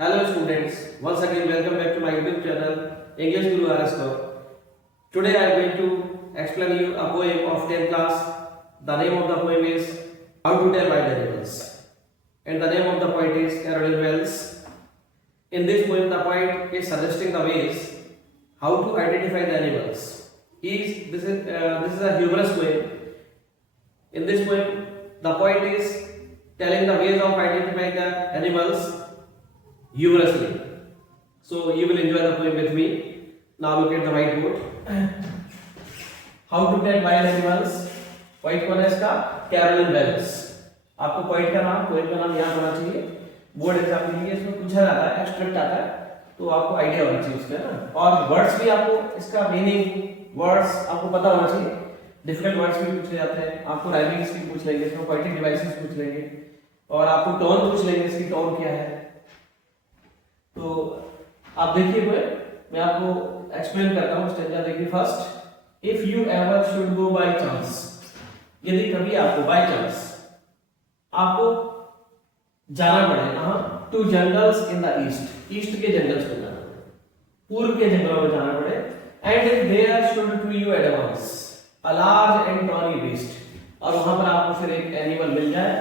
Hello students, once again welcome back to my YouTube channel English Guru RS. Today I am going to explain you a poem of 10th class. The name of the poem is How to Tell Wild Animals and the name of the poet is Carolyn Wells. In this poem the poet is suggesting the ways how to identify the animals. This is a humorous poem. In this poem the poet is telling the ways of identifying the animals humorously. So you will enjoy the poem with me. Now look at the whiteboard. How to tell wild animals. Poet कौन है इसका? Caroline Wales. आपको poet का नाम, poet का नाम याद होना चाहिए. बोर्ड एग्जाम के लिए इसमें पूछा जाता है, एब्स्ट्रैक्ट आता है, तो आपको आइडिया होना चाहिए उसका ना. और वर्ड्स भी आपको इसका मीनिंग वर्ड्स आपको पता होना चाहिए. डिफिकल्ट वर्ड्स भी पूछे जाते हैं. आपको राइमिंग्स भी पूछ लेंगे, इसमें पोएटिक डिवाइसेस पूछ लेंगे और आपको टोन पूछ लेंगे, इसकी टोन क्या है. तो आप देखिए मैं आपको एक्सप्लेन करता हूँ. स्टेंजा देखिए. First, if you ever should go by chance, यदि कभी आपको बाय चांस आपको जाना पड़े कहां, to jungles in the east, east के जंगल्स में जाना पड़े, पूर्व के जंगलों में जाना पड़े. And if there should to you advance a large and tawny beast, और वहां पर आपको फिर एक एनिमल मिल जाए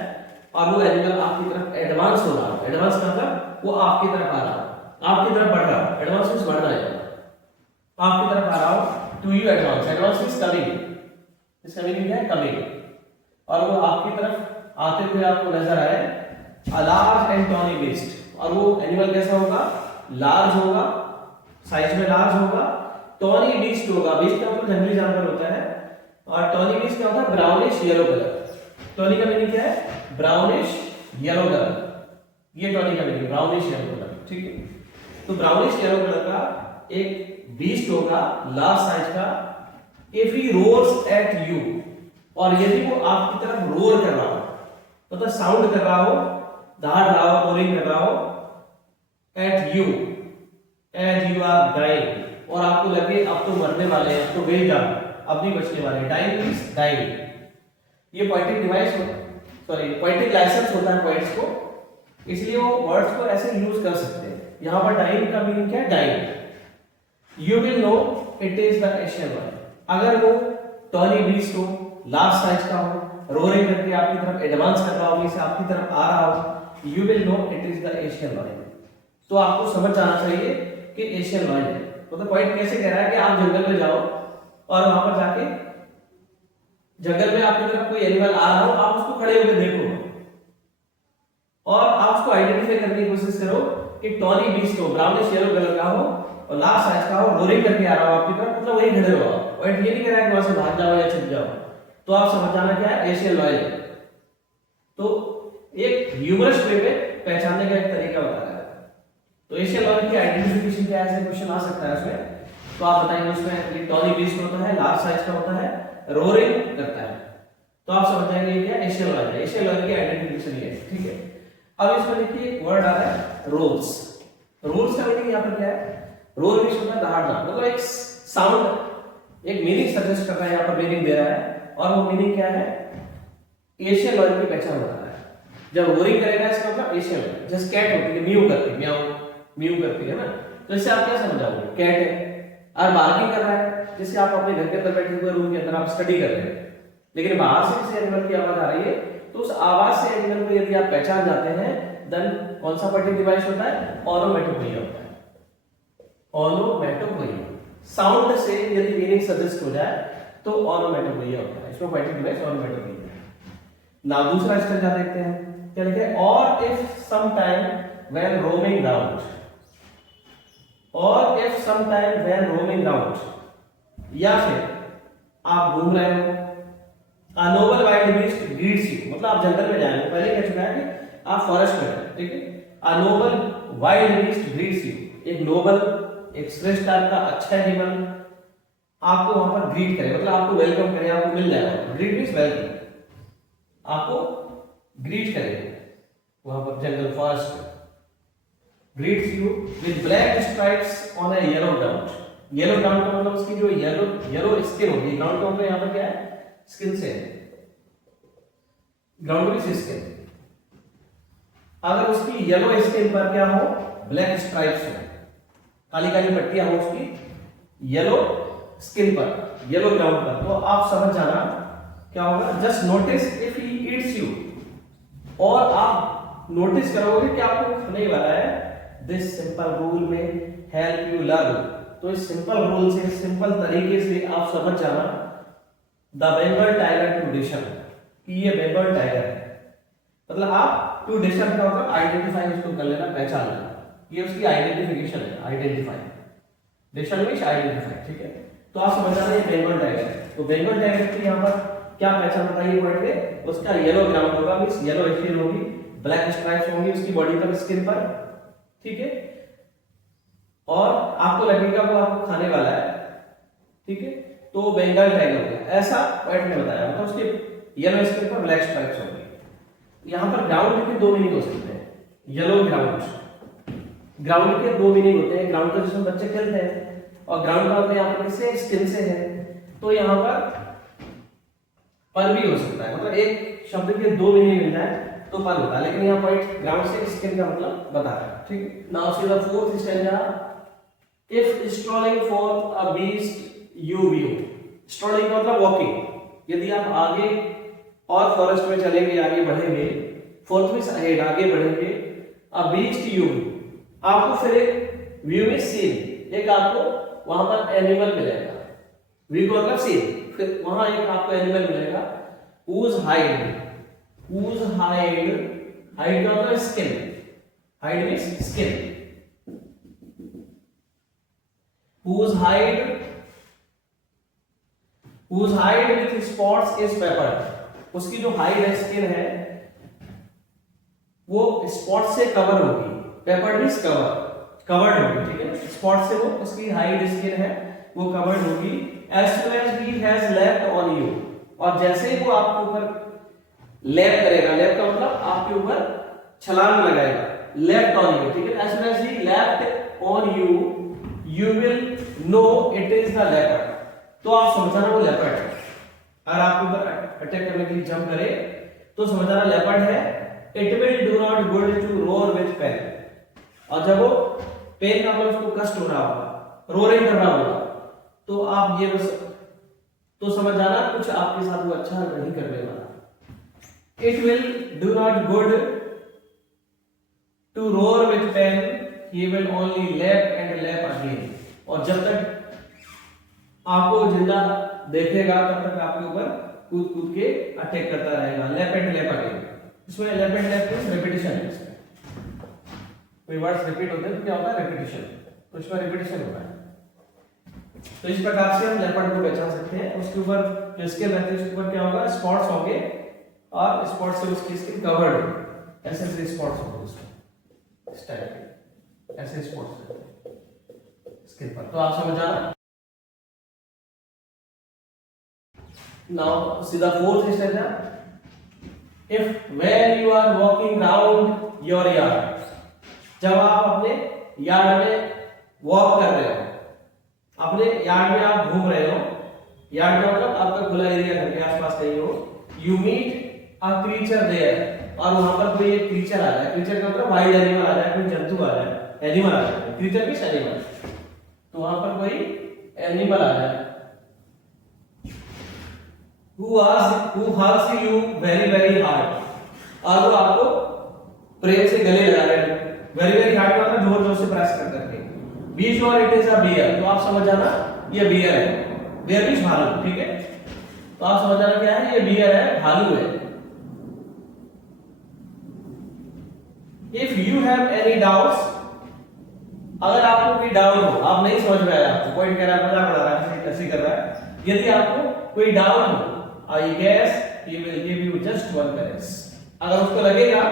और वो एनिमल आपकी तरफ एडवांस हो रहा है. एडवांस मतलब वो आपकी तरफ आ रहा है, आपकी तरफ बढ़ रहा है. एडवांस मींस बढ़ना है, आपकी तरफ आ रहा हो. To you advance, advance means coming. इसका मीनिंग क्या है? कमिंग. और वो आपकी तरफ आते हुए आपको नजर आए. A large and tawny beast, और वो एनिमल कैसा होगा? लार्ज होगा, साइज में लार्ज होगा. टॉनी बीस्ट होगा. बीस्ट का मतलब जंगली जानवर होता है. और टॉनी बीस्ट क्या होता है? Brownish yellow colour. टॉनी का मीनिंग क्या है? Brownish yellow colour. ये टॉनी का मीनिंग ब्राउनिश येलो कलर. ठीक है. तो ब्राउनिश येलो कलर का एक बीस्ट होगा, लार्ज साइज का. If he roars at you, और यदि वो आपकी तरफ रोर कर रहा हो, मतलब साउंड कर रहा हो, दहाड़ रहा हो, रोरिंग कर रहा हो, at you as you are dying, और आपको लगे अब तो मरने वाले हैं, अब तो वेल डाउन, अब नहीं बचने वाले. Dying means dying. ये पोएटिक डिवाइस पोएटिक लाइसेंस होता है पोएट्स को, इसलिए वो वर्ड्स को ऐसे यूज कर सकते हैं. यहां पर डाइंग का मीनिंग क्या है? Dying. You will know it is the Asian one. अगर वो टॉनी बीस्ट हो, लार्ज साइज का हो, रोरिंग करके आपकी तरफ एडवांस कर रहा हो, इसे आपकी तरफ आ रहा हो, you will know it is the Asian lion. तो आपको समझ जाना चाहिए कि एशियन लायन है. मतलब पॉइंट कैसे कह रहा है कि आप जंगल में जाओ और वहां पर जाके जंगल में आपकी तरफ कोई एनिमल आ रहा हो, आप उसको खड़े होकर देखो और आप उसको आइडेंटिफाई करने की कोशिश करो कि टॉनी बीस्ट हो, ब्राउनिश येलो कलर का हो और लार्ज साइज का हो, रोरिंग करके आ रहा हो आपकी तरफ, मतलब वही खड़े हो. और ये नहीं कह रहा है कि वहां से भाग जाओ या छिप जाओ. तो आप समझ जाना क्या है? Asian lion. तो एक ह्यूमरस वे में पहचानने का एक तरीका बता रहा है. तो एशियन लायन की आइडेंटिफिकेशन क्या है, ऐसे क्वेश्चन आ सकता है उसमें. तो आप बताएंगे उसमें टॉनी बीस्ट होता है, लार्ज साइज का होता है, रोरिंग करता है. तो आप समझ जाएंगे ये क्या एशियन लायन है. एशियन लायन की आइडेंटिफिकेशन ये है. ठीक है. अब इसमें देखिए एक वर्ड आ रहा है रोल्स. रोल्स का मीनिंग यहां पर क्या है? रोल मींस होता है दहाड़ना, मतलब एक साउंड, एक मीनिंग सजेस्ट कर रहा है, यहां पर मीनिंग दे रहा है. और वो मीनिंग क्या है? एशियन लायन की पहचान बता रहा है. जब रोरिंग करेगा इसका मतलब एशियन लायन. जैसे कैट होती है म्यू करती है, म्याऊ म्यू करती है ना, तो इससे आप क्या समझ जाओगे? कैट है. और बार्किंग कर रहा है, जैसे आप अपने घर के अंदर बैठे हुए रूम के अंदर आप स्टडी कर रहे हैं, लेकिन बाहर से किसी एनिमल की आवाज आ रही है, तो उस आवाज से एनिमल को यदि आप पहचान जाते हैं, देन कौन सा पोएटिक डिवाइस होता है? ओनोमैटोपोइया होता है. ओनोमैटोपोइया. साउंड से यदि मीनिंग सजेस्ट हो जाए तो ओनोमैटोपोइया होता है. इसमें पोएटिक डिवाइस ओनोमैटोपोइया. ना दूसरा स्टेंजा देखते हैं क्या लिखा है? और if some time when roaming round, और if some time when roaming round, या फिर आप घूम रहे हो, a noble wild beast greets you, मतलब आप जंगल में जाएंगे. पहले कह चुका है कि आप फॉरेस्ट में हैं. ठीक है. अ noble wild beast greets you, एक नोबल, एक श्रेष्ठ टाइप का अच्छा एनिमल आपको वहां पर ग्रीट करे, मतलब आपको वेलकम करे, आपको मिल जाएगा. Greet means welcome. आपको ग्रीट करेगा वहां पर जंगल forest. Greets you with black stripes on a yellow ground. Yellow ground का मतलब उसकी जो येलो स्किन होगी. ग्राउंड का मतलब यहां पर क्या है? स्किन से. ग्राउंड की स्किन. अगर उसकी येलो स्किन पर क्या हो? ब्लैक स्ट्राइप्स हो, काली काली पट्टियां हो उसकी येलो स्किन पर, येलो ग्राउंड पर, तो आप समझ जाना क्या होगा। Just notice if he eats you, और आप नोटिस करोगे कि आपको खाने वाला है। दिस सिंपल रूल में हेल्प यू लर्न, तो इस सिंपल रूल से, सिंपल तरीके से आप समझ जाना द बंगाल टाइगर टू डिशन, कि ये बंगाल टाइगर है। मतलब आप टू डिशन का मतलब आइडेंटिफाई उसको कर लेना, पहचान लेना, ये उसकी आइडेंटिफिकेशन है, आइडेंटिफाई, डिशन मींस आइडेंटिफाई, ठीक है। तो आप समझ जाना ये बंगाल टाइगर है। तो बंगाल टाइगर की यहाँ पर क्या पहचान बताइए पॉइंट में, उसका येलो ग्राउंड होगा, मींस येलो स्किन होगी, ब्लैक स्ट्राइप्स होंगी उसकी बॉडी पर, स्किन पर, ठीक है। और आपको लगेगा वो आपको खाने वाला है, ठीक है, तो बंगाल टाइगर होगा, ऐसा पॉइंट ने बताया। मतलब उसके येलो स्किन पर ब्लैक स्ट्राइप्स होंगी। यहाँ पर ग्राउंड के दो मीनिंग हो सकते हैं, येलो ग्राउंड, ग्राउंड के दो मीनिंग होते हैं। ग्राउंड का जिसमें बच्चे खेलते हैं, और ग्राउंड का मतलब यहाँ पर किससे, स्किन से है, तो यहाँ पर भी हो सकता है। मतलब एक शब्द के दो मीनिंग मिल जाए तो पर होता है, लेकिन यहाँ पॉइंट ग्राउंड से स्किन का मतलब बता रहा है, ठीक है। Now see the fourth stanza, if strolling for a beast you view, strolling का मतलब वॉकिंग, यदि आप आगे और फॉरेस्ट में चलेंगे, आगे बढ़ेंगे, फोर्थ मींस अहेड, आगे बढ़ेंगे, अ बीस्ट यू, आपको फिर एक व्यू में सीन, एक आपको वहां पर एनिमल मिलेगा, व्यू का मतलब सीन, फिर वहां एक आपको एनिमल मिलेगा, whose hide, हाइड का मतलब skin, hide means skin, whose hide with spots is peppered, उसकी जो हाइड है, स्किन है, वो स्पॉट से कवर होगी, पेपर्ड मींस कवर्ड होगी, ठीक है। स्पॉट से वो उसकी हाइड स्किन है वो कवर्ड होगी। as soon as he has leapt on you, और जैसे ही वो आपके ऊपर लैप करेगा, लैप का मतलब आपके ऊपर छलांग लगाएगा, लेफ्ट ऑन यू, ठीक है। as soon as he leapt on you, you will know it is the leopard, तो आप समझना वो लेपर्ड है। अगर आपके ऊपर अटैक करने के लिए जंप करे तो समझना लेपर्ड है। it will do not good to roar with pain, और जब वो पेन का मतलब उसको कष्ट हो रहा होगा, रोरिंग कर रहा होगा, तो आप ये तो समझ जाना कुछ आपके साथ वो अच्छा नहीं करने वाला। It will do not good to roar with pain, he will only lap and lap again, और जब तक आपको जिंदा देखेगा तब तक आपके ऊपर कूद कूद के अटैक करता रहेगा, लैप एंड लैप अगेन। इसमें lap and lap means repetition है, कोई वर्ड्स रिपीट होते हैं तो क्या होता है, रिपीटिशन, तो इसमें रिपीटिशन होता है। तो इस प्रकार से हम लेपर्ड को पहचान सकते हैं। उसके ऊपर जो स्किन रहती है उसके ऊपर क्या होगा, स्पॉट्स होंगे, और स्पॉट से उसकी स्किन कवर्ड होगी, ऐसे ऐसे स्पॉट्स होंगे उसमें, इस टाइप के ऐसे स्पॉट्स रहते हैं स्किन पर, तो आप समझ जाना। Now see the fourth step है, if when you are walking round your yard, जब आप अपने यार्ड में वॉक कर रहे हो, अपने यार्ड में आप घूम रहे हो, यार्ड का मतलब आपका खुला एरिया घर के आसपास कहीं हो, you meet a creature there, और वहां पर कोई एक क्रीचर आ जाए, क्रीचर का मतलब वाइल्ड एनिमल आ जाए, कोई जंतु आ जाए, एनिमल आ जाए, क्रीचर मींस एनिमल, तो वहां पर कोई एनिमल आ जाए, who hugs you very very hard, और वो आपको प्रेम से गले लगा रहे हैं, वेरी वेरी हार्ड का मतलब जोर जोर से प्रेस कर करके, बीच और इट इज अ बियर, तो आप समझ जाना ये बियर है, बियर मींस भालू, ठीक है। तो आप समझ जाना क्या है, ये बियर है, भालू है। If you have any doubts, अगर आपको कोई डाउट हो, आप नहीं समझ में आया, आपको पॉइंट कह रहा है, मजाक उड़ा रहा है, ऐसे कर रहा है, यदि आपको कोई डाउट हो, I guess he will give you just one caress, अगर उसको लगेगा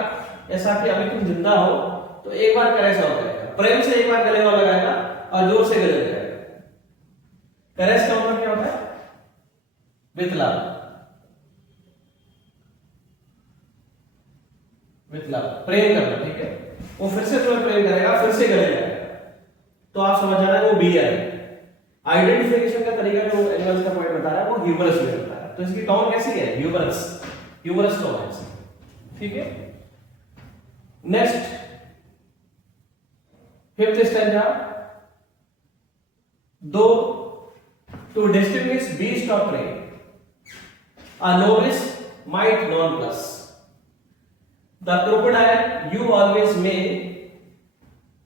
ऐसा कि अभी तुम जिंदा हो तो एक बार करेक्स और करेगा, प्रेम से एक बार गले में लगाएगा और जोर से गले लगाएगा। करेक्स का मतलब क्या होता है, विथ लव, विथ लव, प्रेम करना, ठीक है। वो फिर से तुम्हें प्रेम करेगा, फिर से गले लगाएगा, तो आप समझ जाना वो बियर है। आइडेंटिफिकेशन का तरीका जो एनिमल्स का पॉइंट बता रहा है वो ह्यूमरस में बता रहा है, तो इसकी टोन कैसी है, ह्यूमरस, ह्यूमरस टोन है इसकी, ठीक है। Next fifth stanza, though to distinguish beast of prey, a novice might nonplus. The crocodile you always may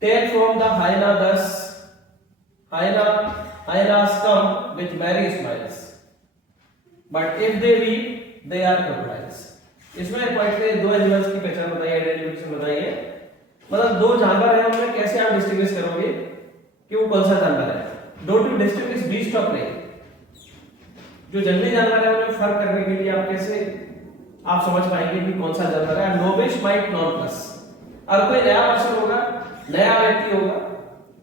tell from the hyena thus, hyenas come with merry smiles, but if they weep they are crocodiles. इसमें point पे दो animals की पहचान बताइए, identification बताइए, मतलब दो जानवर हैं उनमें कैसे आप डिस्टिंग्विश करोगे कि वो कौन सा जानवर है. Though to distinguish beast of prey, जो जंगली जानवर है उन्हें फर्क करने के लिए आप कैसे आप समझ पाएंगे कि कौन सा जानवर है. नोविश माइट नॉन प्लस, और कोई नया पर्सन होगा, नया व्यक्ति होगा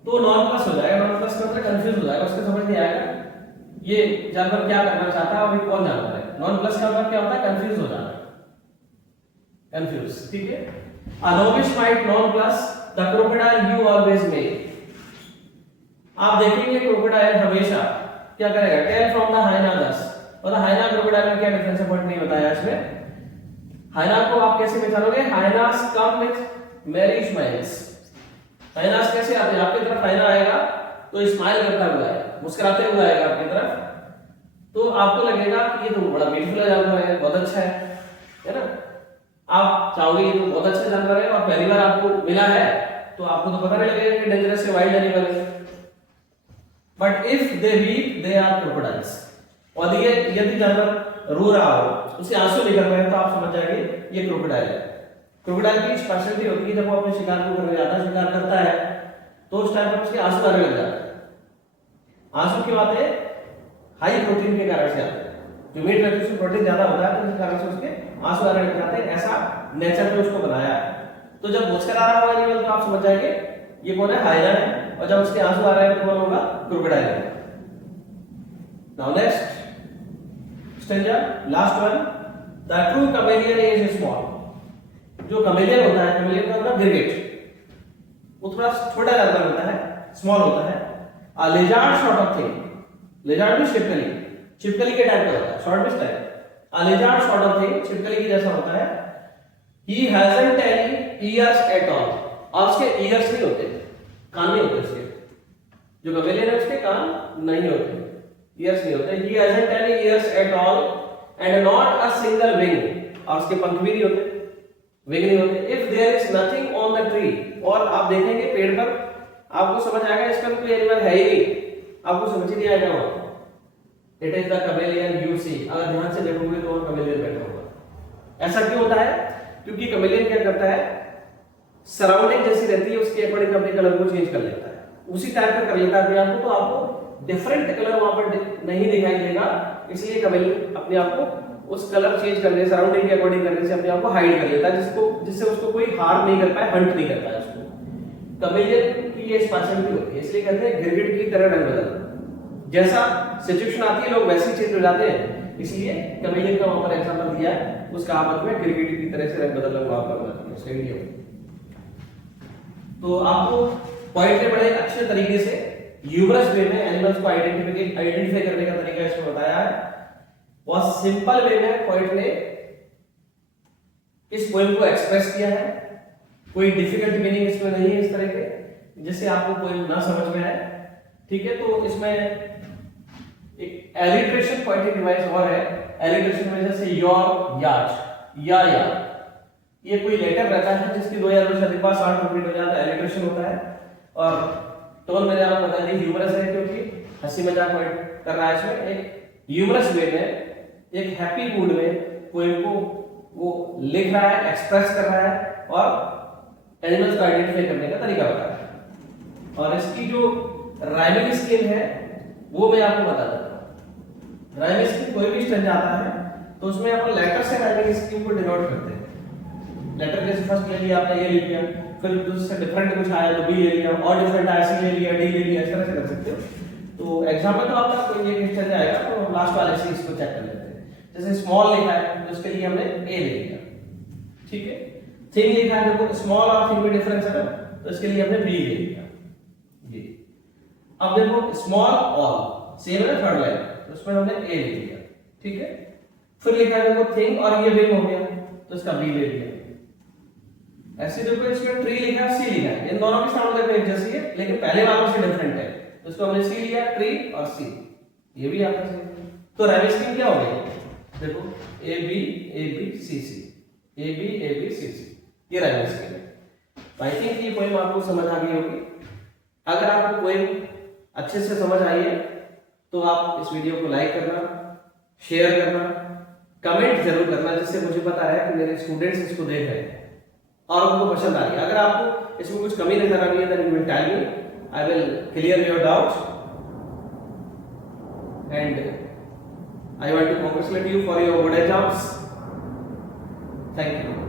तो नॉन प्लस हो जाएगा. नॉन प्लस का मतलब कंफ्यूज हो जाएगा, उसको समझ नहीं आएगा ये जानवर क्या करना चाहता है और ये कौन जानवर है. नॉन प्लस का मतलब क्या होता है, कंफ्यूज हो जाना, कंफ्यूज. ठीक है. A novice might non plus, the crocodile you always may. आप देखेंगे क्रोकोडाइल हमेशा क्या करेगा, टेल फ्रॉम द हाइना दस. और हाइना क्रोकोडाइल में क्या डिफरेंस है, पॉइंट नहीं बताया इसमें. हाइना को आप कैसे पहचानोगे, hyenas come with merry smiles. Hyenas कैसे आते हैं, आपकी तरफ हाइना आएगा तो स्माइल करता हुआ आएगा, मुस्कुराते हुए आएगा आपकी तरफ, तो आपको लगेगा कि ये तो बड़ा ब्यूटीफुल जानवर है, बहुत अच्छा है ना. आप चाहोगे ये तो बहुत अच्छा जानवर है और पहली बार आपको मिला है तो आपको तो पता नहीं लगेगा कि डेंजरस है, वाइल्ड एनिमल है. But if they weep they are crocodiles. और ये यदि जानवर रो रहा हो, उसे आंसू निकल रहे हैं, तो आप समझ जाएंगे ये क्रोकोडाइल है. क्रोकोडाइल की स्पेशलिटी होती है जब वो अपने शिकार को करने जाता है, शिकार करता है तो उस टाइम पर उसके आंसू आने लग जाते हैं. आंसू क्यों आते हैं, हाई प्रोटीन के कारण से आते हैं. जो मीट रहती है उसमें प्रोटीन ज्यादा होता है तो इस कारण से उसके आंसू आने लग जाते हैं. ऐसा नेचर ने उसको बनाया है. तो जब मुस्कुरा रहा होगा एनिमल तो आप समझ जाएंगे ये कौन है, हाइना है. और जब उसके आंसू आ रहे हैं तो कौन होगा, क्रोकोडाइल है. Now next stanza, last one. The true chameleon is small. जो कैमेलियन होता है, कैमेलियन का मतलब गिरगिट, वो थोड़ा छोटा जानवर होता है, स्मॉल होता है. A lizard sort of thing. Lizard भी छिपकली, छिपकली के टाइप का होता है, short which type. A lizard sort of thing, छिपकली की जैसा होता है. He hasn't any ears at all. और उसके ईयर्स नहीं होते, कान नहीं होते उसके. जो कैमेलियन है उसके कान नहीं होते, ईयर्स नहीं होते. He hasn't any ears at all and not a single wing. और उसके पंख भी नहीं होते, विंग नहीं होते. If there is nothing on the tree. और आप देखेंगे पेड़ पर, आपको समझ आएगा इसका कोई एनिमल है ही नहीं, आपको समझ ही नहीं आएगा वो. It is the chameleon you see. अगर ध्यान से देखोगे तो कैमेलियन बैठा होगा. ऐसा क्यों होता है, क्योंकि कैमेलियन क्या करता है, सराउंडिंग जैसी रहती है उसके अकॉर्डिंग अपने कलर को चेंज कर लेता है, उसी टाइप का कर लेता है आपको. तो आपको डिफरेंट कलर वहां पर नहीं दिखाई देगा, इसलिए कैमेलियन अपने आप को उस कलर चेंज करने, सराउंडिंग के अकॉर्डिंग करने से अपने आप को हाइड कर लेता है, जिससे उसको कोई हार्म नहीं कर पाए, हंट नहीं कर पाए उसको. कैमेलियन की ये स्पेशलिटी होती है, इसलिए कहते हैं गिरगिट की तरह रंग बदलना. जैसा सिचुएशन आती है लोग वैसे ही चेंज हो जाते हैं, इसलिए कैमेलियन का वहां पर एग्जांपल दिया है. उस कहावत में गिरगिट की तरह से रंग बदलना वहां पर सही है. तो आपको पॉइंट में बड़े अच्छे तरीके से ह्यूमरस वे में एनिमल्स को आइडेंटिफाई करने का तरीका इसमें बताया है. और सिंपल वे में पॉइंट ने इस पोएम को एक्सप्रेस किया है. कोई डिफिकल्ट मीनिंग इसमें नहीं है इस तरह के जिससे आपको पोएम ना समझ में आए. ठीक है. तो इसमें एक एलिट्रेशन पॉइंटिंग डिवाइस और है. एलिट्रेशन में जैसे योर, याज, या, ये कोई लेटर रहता है जिसकी 2 या 2 से अधिक बार साउंड रिपीट हो जाता है, एलिट्रेशन होता है. और टोन मैंने आपको बता दी ह्यूमरस है, क्योंकि हंसी मजाक पॉइंट कर रहा है इसमें. एक ह्यूमरस वे में, एक हैप्पी मूड में पोएम को वो लिख रहा है, एक्सप्रेस कर रहा है और एनिमल्स को आइडेंटिफाई करने का तरीका बता रहा है. और इसकी जो राइमिंग स्कीम है वो मैं आपको बता देता हूं. राइमिंग स्कीम कोई भी स्टेंजा आता है तो उसमें अपन लेटर से राइमिंग स्कीम को डिनोट करते हैं. लेटर जैसे फर्स्ट ले लिया आपने, ए ले लिया, फिर उससे डिफरेंट कुछ आया तो बी ले लिया, और डिफरेंट आया सी ले लिया, डी ले लिया, इस तरह से कर सकते हो. तो एग्जांपल तो आपका कोई एक स्टेंजा आएगा तो लास्ट वाले से इसको चेक कर लेते हैं. जैसे स्मॉल लिखा है तो उसके लिए हमने ए ले लिया. ठीक है. थिंग लिखा है, देखो स्मॉल और थिंग में डिफरेंस है तो इसके लिए हमने बी ले लिया. अब देखो स्मॉल ऑल सेम है थर्ड लाइन, तो उसमें हमने ए ले लिया. ठीक है. फिर लिखा है देखो थिंग और ये विंग हो गया तो इसका बी ले लिया. ऐसे देखो इसमें ट्री लिखा है, सी लिखा है, इन दोनों की साउंड देखो एक जैसी है लेकिन पहले वालों से डिफरेंट है, तो इसको हमने सी लिया, ट्री और सी, ये भी आपस में। तो राइमिंग स्कीम क्या हो गई, देखो A B C C, A B C सी, ये राइमिंग स्कीम है। तो आई थिंक ये पोएम आपको समझ आ गई होगी। अगर आपको पोएम अच्छे से समझ आई है तो आप इस वीडियो को लाइक करना, शेयर करना, कमेंट जरूर करना, जिससे मुझे पता है कि मेरे स्टूडेंट्स इसको देख रहे हैं और उनको पसंद आ रही है। अगर आपको इसमें कुछ कमी नजर आ रही है, then you will tell me, I will clear your doubt, and I want to congratulate you for your good exams. Thank you.